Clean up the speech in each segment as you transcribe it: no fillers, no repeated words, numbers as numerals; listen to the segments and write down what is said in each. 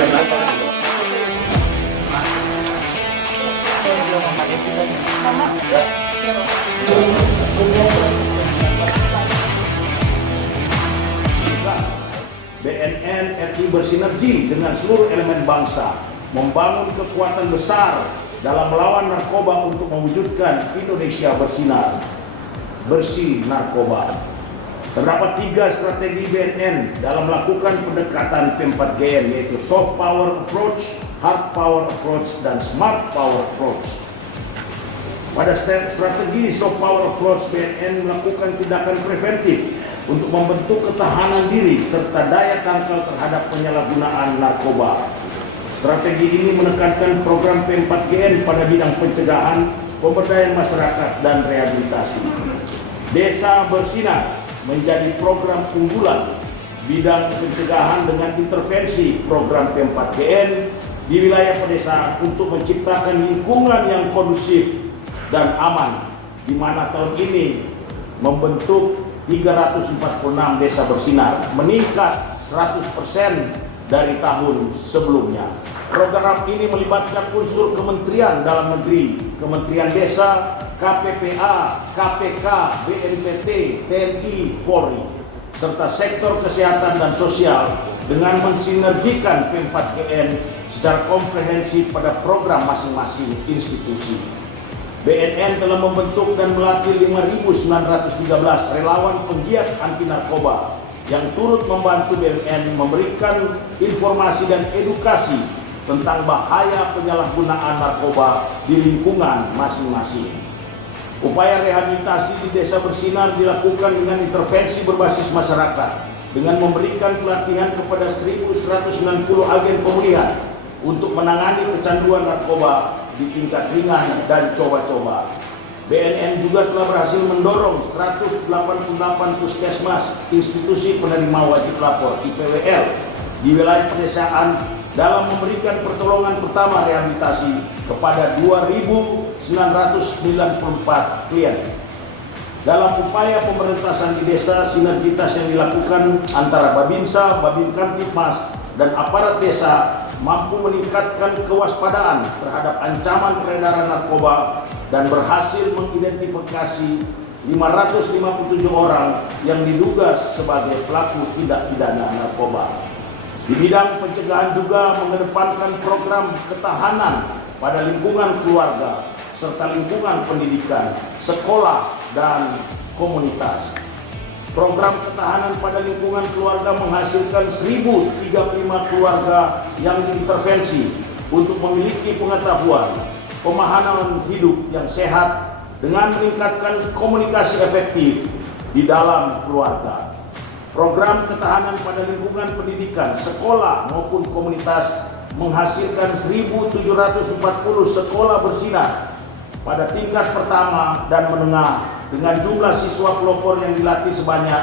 BNN RI bersinergi dengan seluruh elemen bangsa, membangun kekuatan besar dalam melawan narkoba untuk mewujudkan Indonesia bersinar, bersih narkoba. Terdapat 3 strategi BNN dalam melakukan pendekatan P4GN, yaitu soft power approach, hard power approach, dan smart power approach. Pada strategi soft power approach, BNN melakukan tindakan preventif untuk membentuk ketahanan diri serta daya tangkal terhadap penyalahgunaan narkoba. Strategi ini menekankan program P4GN pada bidang pencegahan, pemberdayaan masyarakat, dan rehabilitasi. Desa Bersinar menjadi program unggulan bidang pencegahan dengan intervensi program P4GN di wilayah pedesaan untuk menciptakan lingkungan yang kondusif dan aman, di mana tahun ini membentuk 346 desa bersinar, meningkat 100% dari tahun sebelumnya. Program ini melibatkan unsur Kementerian Dalam Negeri, Kementerian Desa, KPPA, KPK, BNPT, TNI, Polri, serta sektor kesehatan dan sosial dengan mensinergikan P4GN secara komprehensif pada program masing-masing institusi. BNN telah membentuk dan melatih 5.913 relawan penggiat anti narkoba yang turut membantu BNN memberikan informasi dan edukasi tentang bahaya penyalahgunaan narkoba di lingkungan masing-masing. Upaya rehabilitasi di Desa Bersinar dilakukan dengan intervensi berbasis masyarakat dengan memberikan pelatihan kepada 1.190 agen pemulihan untuk menangani kecanduan narkoba di tingkat ringan dan coba-coba. BNN juga telah berhasil mendorong 188 puskesmas institusi penerima wajib lapor IPWL di wilayah pedesaan dalam memberikan pertolongan pertama rehabilitasi kepada 2.994 klien. Dalam upaya pemberantasan di desa, sinergitas yang dilakukan antara Babinsa, Babin Kamtipmas, dan aparat desa mampu meningkatkan kewaspadaan terhadap ancaman peredaran narkoba dan berhasil mengidentifikasi 557 orang yang diduga sebagai pelaku tindak pidana narkoba. Di bidang pencegahan juga mengedepankan program ketahanan pada lingkungan keluarga serta lingkungan pendidikan, sekolah, dan komunitas. Program ketahanan pada lingkungan keluarga menghasilkan 1.035 keluarga yang diintervensi untuk memiliki pengetahuan, pemahaman hidup yang sehat dengan meningkatkan komunikasi efektif di dalam keluarga. Program ketahanan pada lingkungan pendidikan, sekolah maupun komunitas menghasilkan 1.740 sekolah bersinar pada tingkat pertama dan menengah dengan jumlah siswa pelopor yang dilatih sebanyak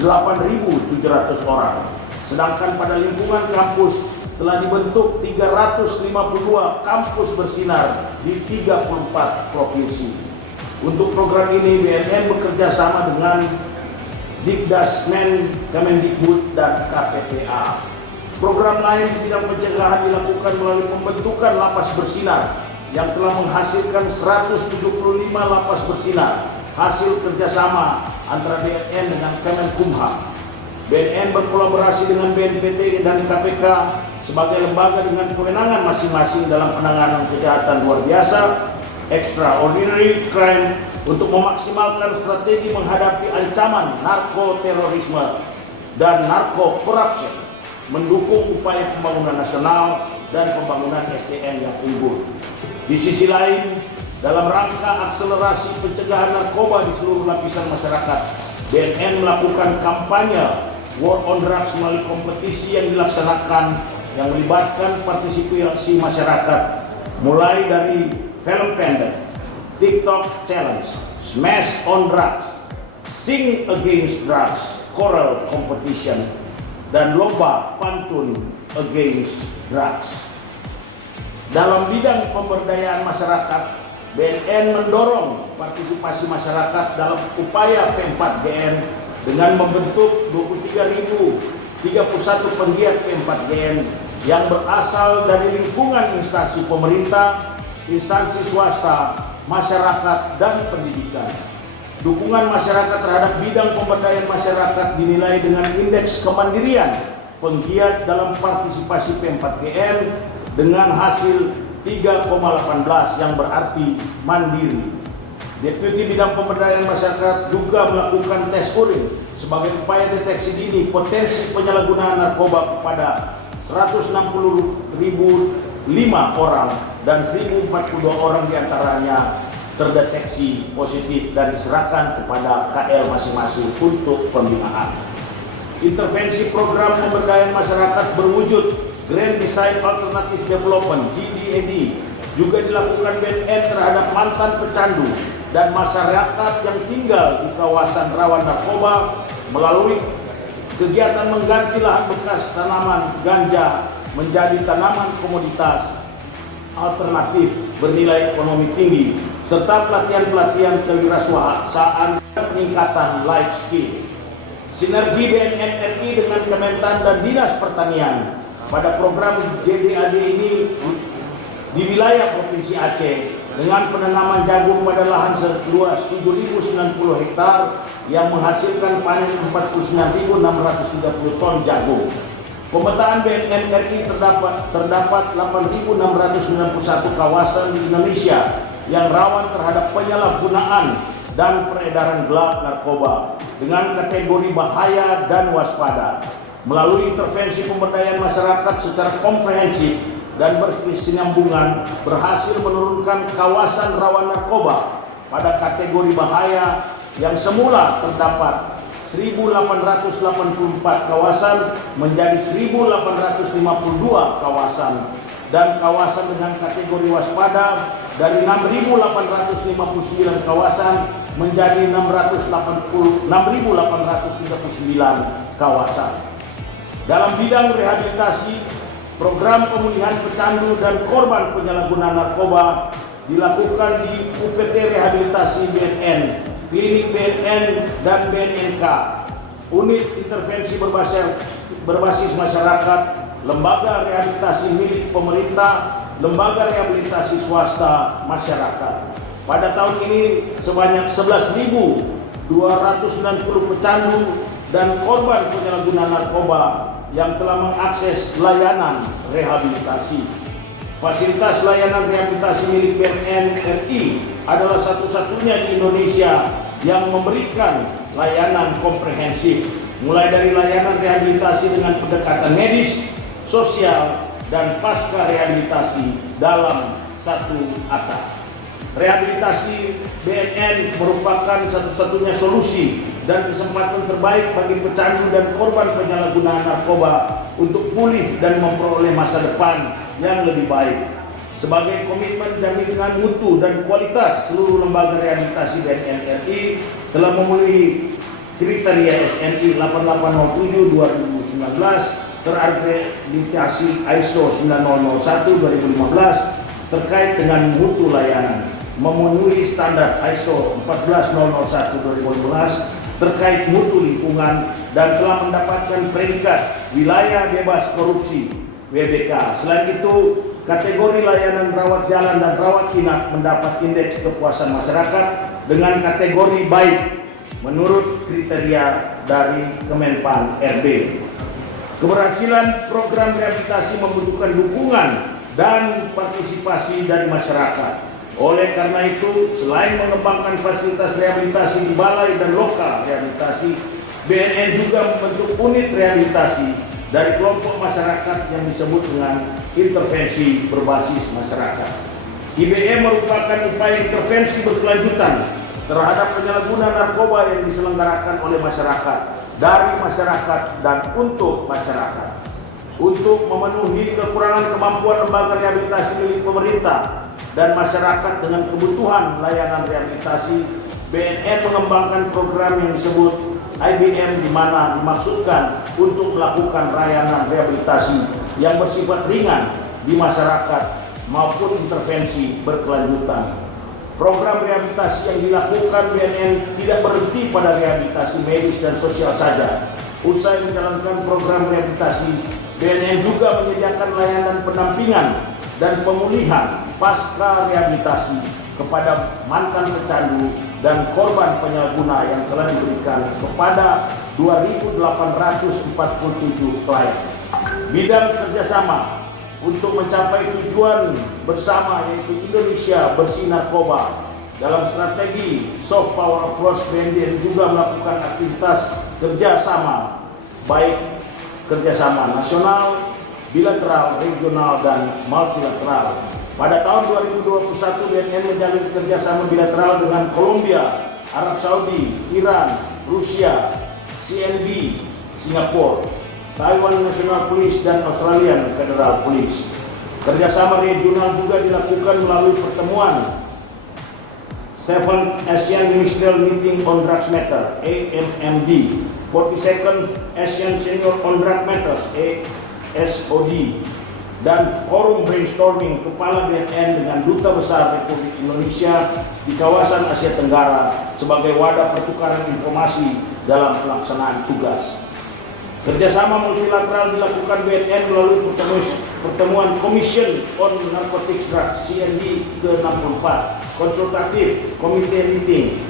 8.700 orang. Sedangkan pada lingkungan kampus telah dibentuk 352 kampus bersinar di 34 provinsi. Untuk program ini BNN bekerja sama dengan Dikdasmen, Kemendikbud, dan KPPA. Program lain di bidang pencegahan dilakukan melalui pembentukan lapas bersinar yang telah menghasilkan 175 lapas bersinar, hasil kerjasama antara BNN dengan Kemenkumham. BNN berkolaborasi dengan BNPT dan KPK sebagai lembaga dengan kewenangan masing-masing dalam penanganan kejahatan luar biasa, extraordinary crime, untuk memaksimalkan strategi menghadapi ancaman narkoterorisme dan narko-corruption, mendukung upaya pembangunan nasional dan pembangunan SDM yang unggul. Di sisi lain, dalam rangka akselerasi pencegahan narkoba di seluruh lapisan masyarakat, BNN melakukan kampanye War on Drugs melalui kompetisi yang dilaksanakan yang melibatkan partisipasi masyarakat, mulai dari film pendek, TikTok Challenge, Smash on Drugs, Sing Against Drugs, Choral Competition, dan lomba pantun Against Drugs. Dalam bidang pemberdayaan masyarakat, BNN mendorong partisipasi masyarakat dalam upaya P4GN dengan membentuk 23.031 penggiat P4GN yang berasal dari lingkungan instansi pemerintah, instansi swasta, masyarakat, dan pendidikan. Dukungan masyarakat terhadap bidang pemberdayaan masyarakat dinilai dengan indeks kemandirian penggiat dalam partisipasi P4GM dengan hasil 3,18 yang berarti mandiri. Deputi Bidang Pemberdayaan Masyarakat juga melakukan tes urin sebagai upaya deteksi dini potensi penyalahgunaan narkoba kepada 160.005 orang dan 1.042 orang diantaranya terdeteksi positif dan diserahkan kepada KL masing-masing untuk pembinaan. Intervensi program pemberdayaan masyarakat berwujud Grand Design Alternative Development GDAD juga dilakukan BNN terhadap mantan pecandu dan masyarakat yang tinggal di kawasan rawan narkoba melalui kegiatan mengganti lahan bekas tanaman ganja menjadi tanaman komoditas alternatif bernilai ekonomi tinggi serta pelatihan-pelatihan kewirausahaan dan peningkatan life skill. Sinergi BNN RI dengan Kementan dan Dinas Pertanian pada program JDAD ini di wilayah Provinsi Aceh dengan penanaman jagung pada lahan seluas 7.090 hektar yang menghasilkan panen 49.630 ton jagung. Pemetaan BNN RI terdapat 8.691 kawasan di Indonesia yang rawan terhadap penyalahgunaan dan peredaran gelap narkoba dengan kategori bahaya dan waspada. Melalui intervensi pemberdayaan masyarakat secara komprehensif dan berkesinambungan berhasil menurunkan kawasan rawan narkoba pada kategori bahaya yang semula terdapat 1.884 kawasan menjadi 1.852 kawasan dan kawasan dengan kategori waspada dari 6.859 kawasan menjadi 6.839 kawasan. Dalam bidang rehabilitasi, program pemulihan pecandu dan korban penyalahgunaan narkoba dilakukan di UPT Rehabilitasi BNN, Klinik BNN dan BNNK, Unit Intervensi Berbasis Masyarakat, Lembaga Rehabilitasi milik pemerintah, Lembaga Rehabilitasi swasta masyarakat. Pada tahun ini sebanyak 11.290 pecandu dan korban penyalahgunaan narkoba yang telah mengakses layanan rehabilitasi. Fasilitas layanan rehabilitasi milik BNN RI adalah satu-satunya di Indonesia yang memberikan layanan komprehensif, mulai dari layanan rehabilitasi dengan pendekatan medis, sosial, dan pasca rehabilitasi dalam satu atap. Rehabilitasi BNN merupakan satu-satunya solusi dan kesempatan terbaik bagi pecandu dan korban penyalahgunaan narkoba untuk pulih dan memperoleh masa depan yang lebih baik. Sebagai komitmen jaminan mutu dan kualitas, seluruh lembaga rehabilitasi BNN RI telah memenuhi kriteria SNI 8807/2019 terakreditasi ISO 9001/2015 terkait dengan mutu layanan, memenuhi standar ISO 14001/2015 terkait mutu lingkungan dan telah mendapatkan predikat wilayah bebas korupsi WBK. Selain itu, kategori layanan rawat jalan dan rawat inap mendapat indeks kepuasan masyarakat dengan kategori baik menurut kriteria dari Kemenpan RB. Keberhasilan program rehabilitasi membutuhkan dukungan dan partisipasi dari masyarakat. Oleh karena itu, selain mengembangkan fasilitas rehabilitasi di balai dan lokal rehabilitasi, BNN juga membentuk unit rehabilitasi dari kelompok masyarakat yang disebut dengan intervensi berbasis masyarakat. IBM merupakan upaya intervensi berkelanjutan terhadap penyalahgunaan narkoba yang diselenggarakan oleh masyarakat, dari masyarakat dan untuk masyarakat. Untuk memenuhi kekurangan kemampuan lembaga rehabilitasi milik pemerintah dan masyarakat dengan kebutuhan layanan rehabilitasi, BNN mengembangkan program yang disebut IBM, di mana dimaksudkan untuk melakukan layanan rehabilitasi yang bersifat ringan di masyarakat maupun intervensi berkelanjutan. Program rehabilitasi yang dilakukan BNN tidak berhenti pada rehabilitasi medis dan sosial saja. Usai menjalankan program rehabilitasi, BNN juga menyediakan layanan pendampingan dan pemulihan pasca rehabilitasi kepada mantan pecandu dan korban penyalahguna yang telah diberikan kepada 2.847 klien. Bidang kerjasama untuk mencapai tujuan bersama yaitu Indonesia bersih narkoba. Dalam strategi soft power approach, BNN juga melakukan aktivitas kerjasama baik kerjasama nasional, bilateral, regional, dan multilateral. Pada tahun 2021, BNN menjalin kerjasama bilateral dengan Kolombia, Arab Saudi, Iran, Rusia, CNB, Singapura, Taiwan National Police, dan Australian Federal Police. Kerjasama regional juga dilakukan melalui pertemuan 7th Asian Ministerial Meeting on Drugs Matter (AMMD), 42nd Asian Senior on Drug Matters (ASOD), dan forum brainstorming kepala BNN dengan Duta Besar Republik Indonesia di kawasan Asia Tenggara sebagai wadah pertukaran informasi dalam pelaksanaan tugas. Kerjasama multilateral dilakukan BNN melalui pertemuan Commission on Narcotics Drugs (CND) ke-64, Konsultatif Komite Meeting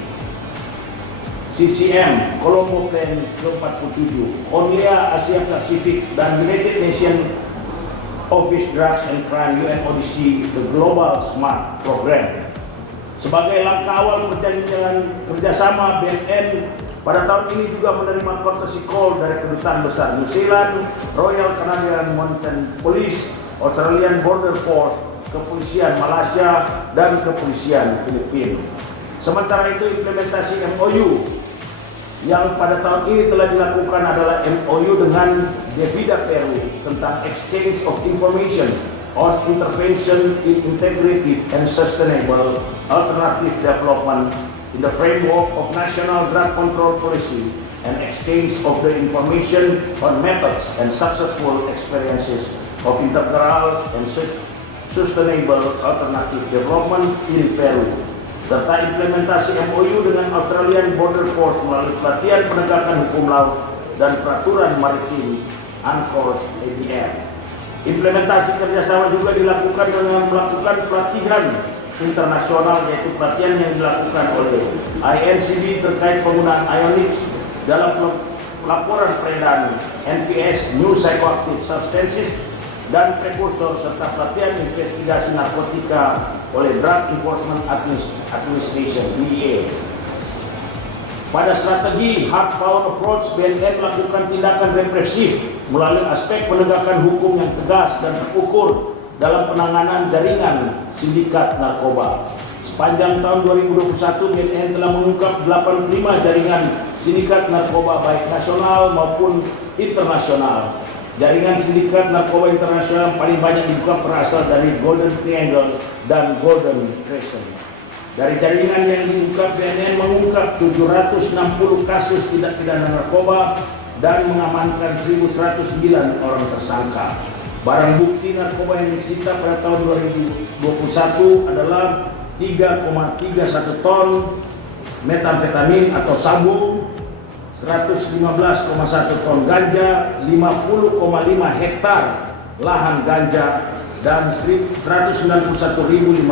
CCM Colombo Plan ke-47, ONLIA Asia Pasifik, dan United Nations Office Drugs and Crime UNODC The Global Smart Program. Sebagai langkah awal perjanjian kerjasama, BNN pada tahun ini juga menerima courtesy call dari Kedutaan Besar New Zealand, Royal Canadian Mounted Police, Australian Border Force, Kepolisian Malaysia, dan Kepolisian Filipina. Sementara itu, implementasi MOU yang pada tahun ini telah dilakukan adalah MOU dengan Devida Peru tentang exchange of information on intervention in integrated and sustainable alternative development in the framework of national drug control policy and exchange of the information on methods and successful experiences of integral and sustainable alternative development in Peru, serta implementasi MOU dengan Australian Border Force melalui pelatihan penegakan hukum laut dan peraturan maritim UNCLOS ADF. Implementasi kerjasama juga dilakukan dengan melakukan pelatihan internasional, yaitu pelatihan yang dilakukan oleh INCB terkait penggunaan Ionix dalam laporan peredaran NPS New Psychoactive Substances dan prekursor, serta pelatihan investigasi narkotika oleh Drug Enforcement Administration (DEA). Pada strategi hard power approach, BNN melakukan tindakan represif melalui aspek penegakan hukum yang tegas dan terukur dalam penanganan jaringan sindikat narkoba. Sepanjang tahun 2021, BNN telah mengungkap 85 jaringan sindikat narkoba baik nasional maupun internasional. Jaringan sindikat narkoba internasional yang paling banyak diungkap berasal dari Golden Triangle dan Golden Crescent. Dari jaringan yang diungkap, BNN mengungkap 760 kasus tindak pidana narkoba dan mengamankan 1.109 orang tersangka. Barang bukti narkoba yang disita pada tahun 2021 adalah 3,31 ton metamfetamin atau sabu, 115,1 ton ganja, 50,5 hektar lahan ganja, dan 191.575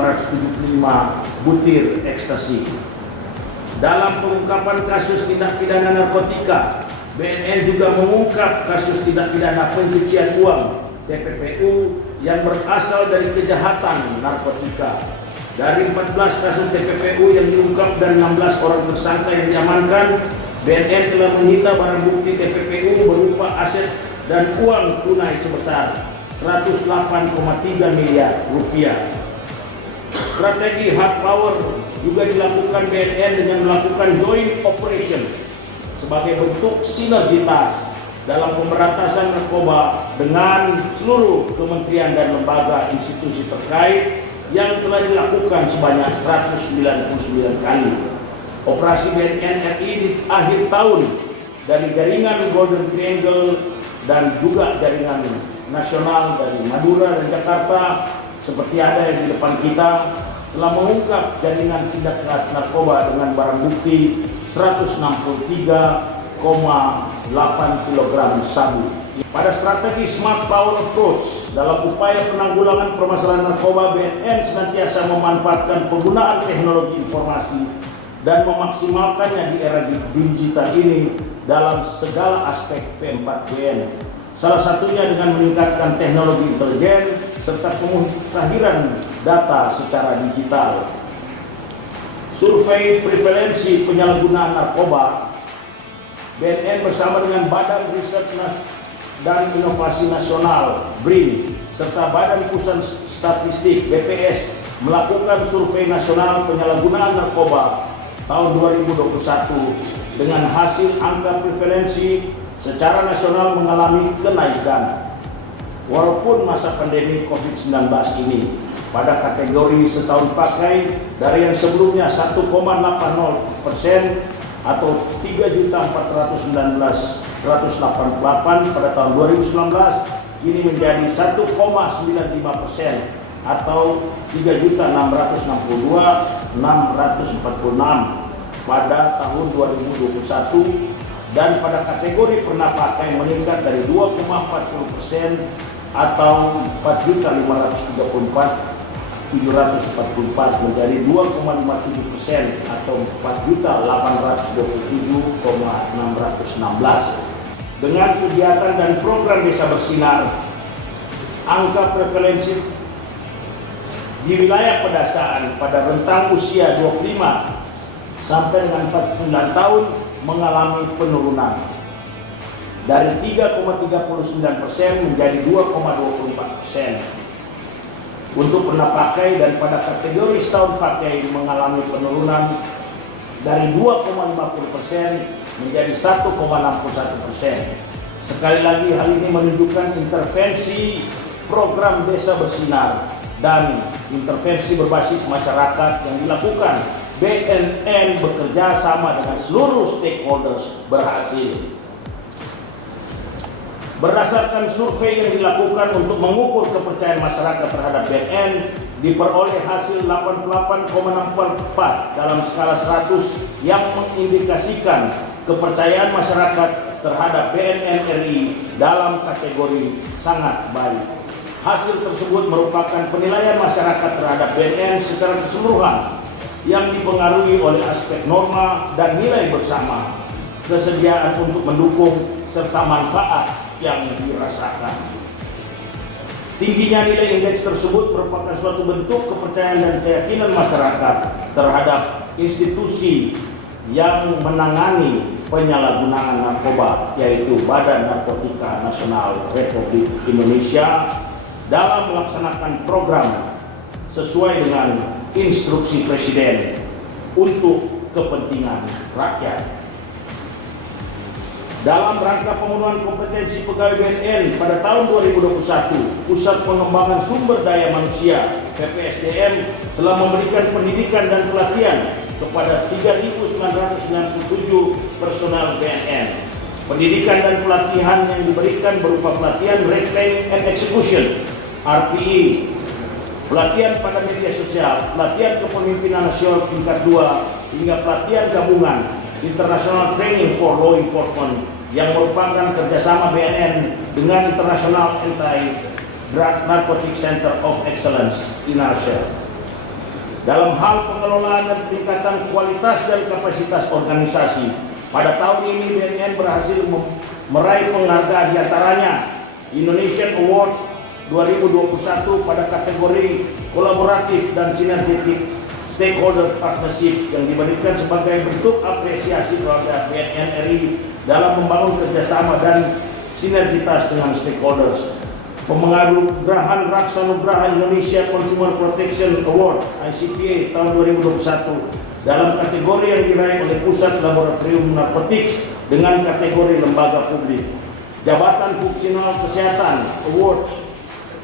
butir ekstasi. Dalam pengungkapan kasus tindak pidana narkotika, BNN juga mengungkap kasus tindak pidana pencucian uang (TPPU) yang berasal dari kejahatan narkotika. Dari 14 kasus TPPU yang diungkap dan 16 orang tersangka yang diamankan, BNN telah menyita barang bukti TPPU berupa aset dan uang tunai sebesar 108,3 miliar rupiah. Strategi hard power juga dilakukan BNN dengan melakukan joint operation sebagai bentuk sinergitas dalam pemberantasan narkoba dengan seluruh kementerian dan lembaga institusi terkait yang telah dilakukan sebanyak 199 kali. Operasi BNN RI di akhir tahun dari jaringan Golden Triangle dan juga jaringan nasional dari Madura dan Jakarta seperti ada yang di depan kita telah mengungkap jaringan tindak narkoba dengan barang bukti 163,5 kg sabu. Pada strategi Smart Power Approach dalam upaya penanggulangan permasalahan narkoba, BNN senantiasa memanfaatkan penggunaan teknologi informasi dan memaksimalkannya di era digital ini dalam segala aspek P4BN. Salah satunya dengan meningkatkan teknologi intelijen serta pemutakhiran data secara digital. Survei prevalensi penyalahgunaan narkoba, BNN bersama dengan Badan Riset dan Inovasi Nasional (BRIN) serta Badan Pusat Statistik (BPS) melakukan survei nasional penyalahgunaan narkoba tahun 2021 dengan hasil angka prevalensi secara nasional mengalami kenaikan. Walaupun masa pandemi COVID-19 ini pada kategori setahun pakai dari yang sebelumnya 1,80% atau 3.419.188 pada tahun 2019 ini menjadi 1,95% atau 3.662.646 pada tahun 2021, dan pada kategori pernah pakai meningkat dari 2,40% atau 4.534.744 menjadi 2,57% atau 4.827.616. Dengan kegiatan dan program Desa Bersinar, angka prevalensi di wilayah pedesaan pada rentang usia 25 sampai dengan 49 tahun mengalami penurunan dari 3,39% menjadi 2,24%. Untuk pernah pakai dan pada kategori setahun pakai mengalami penurunan dari 2,50% menjadi 1,61%. Sekali lagi, hal ini menunjukkan intervensi program Desa Bersinar dan intervensi berbasis masyarakat yang dilakukan BNN bekerja sama dengan seluruh stakeholders berhasil. Berdasarkan survei yang dilakukan untuk mengukur kepercayaan masyarakat terhadap BNN, diperoleh hasil 88,64 dalam skala 100 yang mengindikasikan kepercayaan masyarakat terhadap BNN RI dalam kategori sangat baik. Hasil tersebut merupakan penilaian masyarakat terhadap BNN secara keseluruhan yang dipengaruhi oleh aspek norma dan nilai bersama, kesediaan untuk mendukung, serta manfaat yang dirasakan. Tingginya nilai indeks tersebut merupakan suatu bentuk kepercayaan dan keyakinan masyarakat terhadap institusi yang menangani penyalahgunaan narkoba, yaitu Badan Narkotika Nasional Republik Indonesia, dalam melaksanakan program sesuai dengan instruksi Presiden untuk kepentingan rakyat. Dalam rangka pemenuhan kompetensi pegawai BNN pada tahun 2021, Pusat Pengembangan Sumber Daya Manusia (PPSDM) telah memberikan pendidikan dan pelatihan kepada 3.997 personel BNN. Pendidikan dan pelatihan yang diberikan berupa pelatihan Reclaim and Execution (RPE), pelatihan pada media sosial, pelatihan kepemimpinan nasional tingkat 2, hingga pelatihan gabungan International Training for Law Enforcement yang merupakan kerjasama BNN dengan International Anti-Drug Narcotic Center of Excellence (INARCEL). Dalam hal pengelolaan dan peningkatan kualitas dan kapasitas organisasi, pada tahun ini BNN berhasil meraih penghargaan, diantaranya Indonesian Award 2021 pada kategori kolaboratif dan sinergetik stakeholder partnership yang diberikan sebagai bentuk apresiasi kepada BNN RI dalam membangun kerjasama dan sinergitas dengan stakeholders. Penganugerahan Raksanugraha Indonesia Consumer Protection Award (ICPA) tahun 2021 dalam kategori yang diraih oleh Pusat Laboratorium Narkotik dengan kategori lembaga publik. Jabatan Fungsional Kesehatan Awards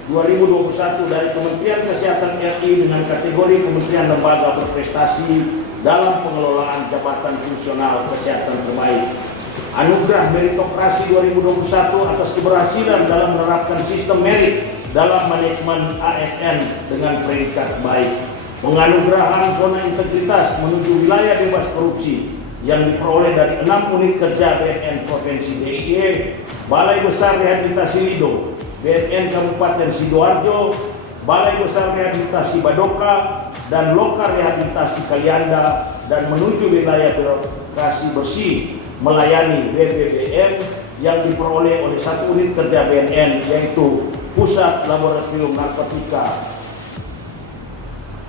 2021 dari Kementerian Kesehatan RI dengan kategori Kementerian Lembaga Berprestasi dalam pengelolaan jabatan fungsional kesehatan terbaik. Anugerah Meritokrasi 2021 atas keberhasilan dalam menerapkan sistem merit dalam manajemen ASN dengan predikat baik. Penganugerahan Zona Integritas menuju Wilayah Bebas Korupsi yang diperoleh dari 6 unit kerja BNN Provinsi DIY, Balai Besar Rehabilitasi Lido, BNN Kabupaten Sidoarjo, Balai Besar Rehabilitasi Badoka, dan Lokar Rehabilitasi Kalianda, dan menuju wilayah birokrasi bersih melayani BBBN yang diperoleh oleh 1 unit kerja BNN, yaitu Pusat Laboratorium Narkotika.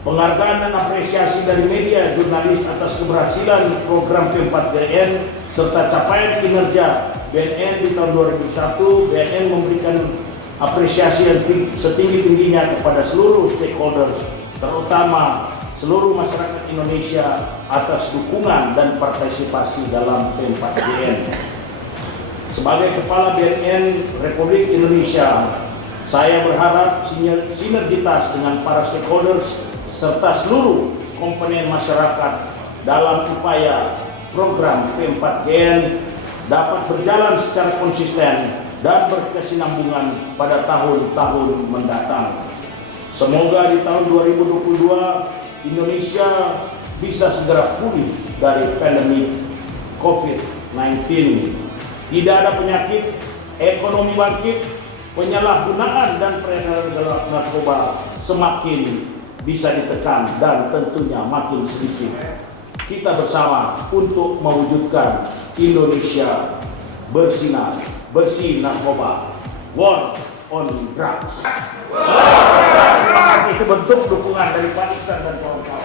Penghargaan dan apresiasi dari media jurnalis atas keberhasilan program P4GN serta capaian kinerja BNN di tahun 2001, BNN memberikan apresiasi yang setinggi-tingginya kepada seluruh stakeholders, terutama seluruh masyarakat Indonesia atas dukungan dan partisipasi dalam P4GN. Sebagai Kepala BNN Republik Indonesia, saya berharap sinergitas dengan para stakeholders serta seluruh komponen masyarakat dalam upaya program P4GN dapat berjalan secara konsisten dan berkesinambungan pada tahun-tahun mendatang. Semoga di tahun 2022 Indonesia bisa segera pulih dari pandemi COVID-19. Tidak ada penyakit, ekonomi bangkit, penyalahgunaan dan peredaran gelap narkoba semakin bisa ditekan dan tentunya makin sedikit. Kita bersama untuk mewujudkan Indonesia bersinar, bersih narkoba, war on drugs. Terima kasih, itu bentuk dukungan dari Pak Iksan dan kawan-kawan.